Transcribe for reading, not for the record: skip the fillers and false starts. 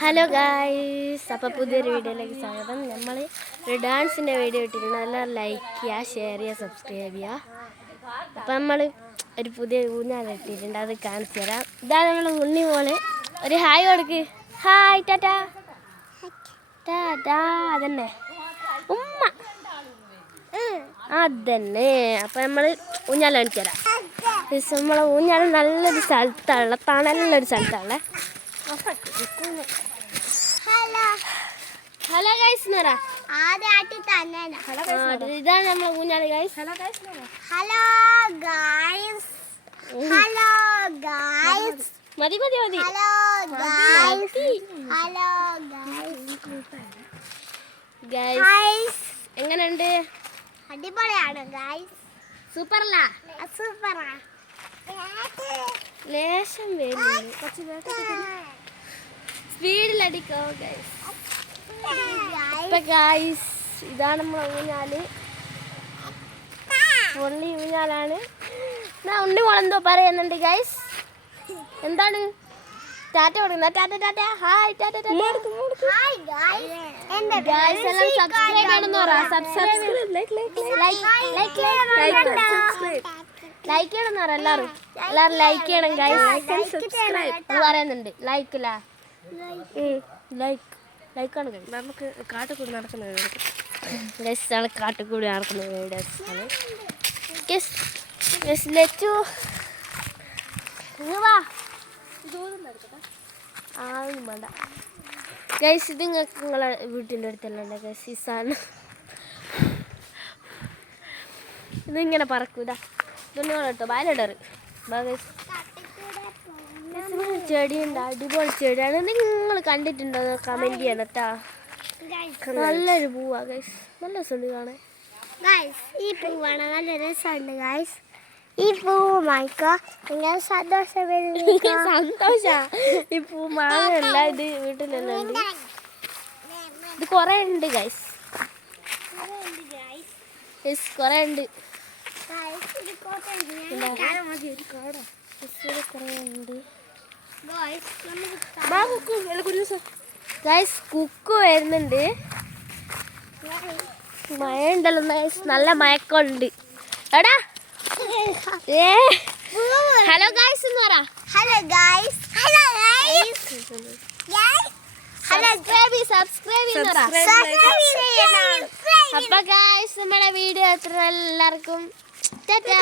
Hello guys, അപ്പോൾ പുതിയൊരു വീഡിയോയിലേക്ക് സ്വാഗതം. നമ്മൾ ഒരു ഡാൻസിൻ്റെ വീഡിയോ ഇട്ടിട്ടുണ്ട്. എല്ലാം ലൈക്ക് ചെയ്യുക, ഷെയർ ചെയ്യുക, സബ്സ്ക്രൈബ് ചെയ്യുക. അപ്പം നമ്മൾ ഒരു പുതിയ ഊഞ്ഞാൽ ഇട്ടിട്ടുണ്ട്, അത് കാണിച്ചു തരാം. ഇതാണ് നമ്മൾ ഉണ്ണി മോള്. ഒരു ഹായ് കൊടുക്ക്. ഹായ് ടാറ്റാ ടാറ്റാ. അതന്നെ ഉമ്മ, അതന്നെ. അപ്പം നമ്മൾ ഊഞ്ഞാൽ കാണിച്ചു തരാം. നമ്മളെ ഊഞ്ഞാൽ നല്ലൊരു സ്ഥലത്താണുള്ള, തണലുള്ളൊരു സ്ഥലത്താണ്. ഹലോ ഗൈസ് എന്ന് പറ. ഇതാണ് നമ്മളെ ഊഞ്ഞാൽ guys. Hello guys. Hello guys. മതി മതി മതി. Hello guys. ഹലോ ഗൈസ്, എങ്ങനെയുണ്ട്? അടിപൊളിയാണ് ഗൈസ്. സൂപ്പറല്ല? സൂപ്പറാ. ലേശം വരുന്നുണ്ട്, സ്പീഡിലടിക്കോ ഗൈസ്. ഇപ്പൊ ഗൈസ്, ഇതാണ് നമ്മളെ ഊഞ്ഞാല്. ഉണ്ണി ഊഞ്ഞാലാണ്. ഉണ്ണി മോളെന്തോ പറയുന്നുണ്ട് ഗൈസ്. എന്താണ്? ടാറ്റ കൊടുക്കുന്ന. Tata tata. Hi tata tata. Hi guys. Guys എല്ലാം സബ്സ്ക്രൈബ് ചെയ്യണമെന്ന് പറ. ലൈക്ക് ചെയ്യണമെന്ന് പറ. എല്ലാവരും ലൈക്ക് ചെയ്യണം ഗൈസ്. സബ്സ്ക്രൈബ് പറയുന്നുണ്ട്. ലൈക്ക് ലൈക്കാണ് ഗൈസ്. നമുക്ക് കാട്ടുകൂടി നടക്കുന്ന ഗൈസ് ആണ് കാട്ടുകൂടി നടക്കുന്ന വീഡിയോസ് ആണ്. ഗൈസ് ലച്ചു വാ. ആന്നും വേണ്ട ഗൈസ്. ഇത് നിങ്ങൾക്ക് നിങ്ങളെ വീട്ടിൻ്റെ അടുത്തെല്ലാം ഉണ്ട് ഗൈസ്. ഈ സാധനം ഇതിങ്ങനെ പറക്കൂല. ഇതൊന്നും കേട്ടോ വയലിടറ്. ചെടിയുണ്ട്, അടിപൊളി ചെടിയാണ്. നിങ്ങൾ കണ്ടിട്ടുണ്ടോ? കമൻറ്റ് ചെയ്യണം കേട്ടോ. നല്ലൊരു പൂവാ ഗൈസ്. നല്ല രസമുണ്ട് കാണാൻ. ഈ പൂവാണ്, നല്ല രസമുണ്ട് ഗൈസ്. ഈ പൂവ് വാങ്ങിക്കോ, നിങ്ങൾ സന്തോഷം. സന്തോഷ. ഈ പൂ മാങ്ങല്ല, ഇത് വീട്ടിലെല്ലാം ഉണ്ട്. ഇത് കുറേ ഉണ്ട് ഗൈസ്. കുറേ ഉണ്ട്. ഗൈസ് കുക്ക് വരുന്നുണ്ട്. മഴ ഉണ്ടല്ലോ ഗൈസ്, നല്ല മയക്കമുണ്ട്. എടാ ഹലോ ഗൈസ് എന്ന് പറ. Hello guys. Hello guys. Subscribe എന്ന് പറ. അപ്പൊ ഗൈസ്, നമ്മുടെ വീഡിയോ എത്ര എല്ലാവർക്കും ടാറ്റാ.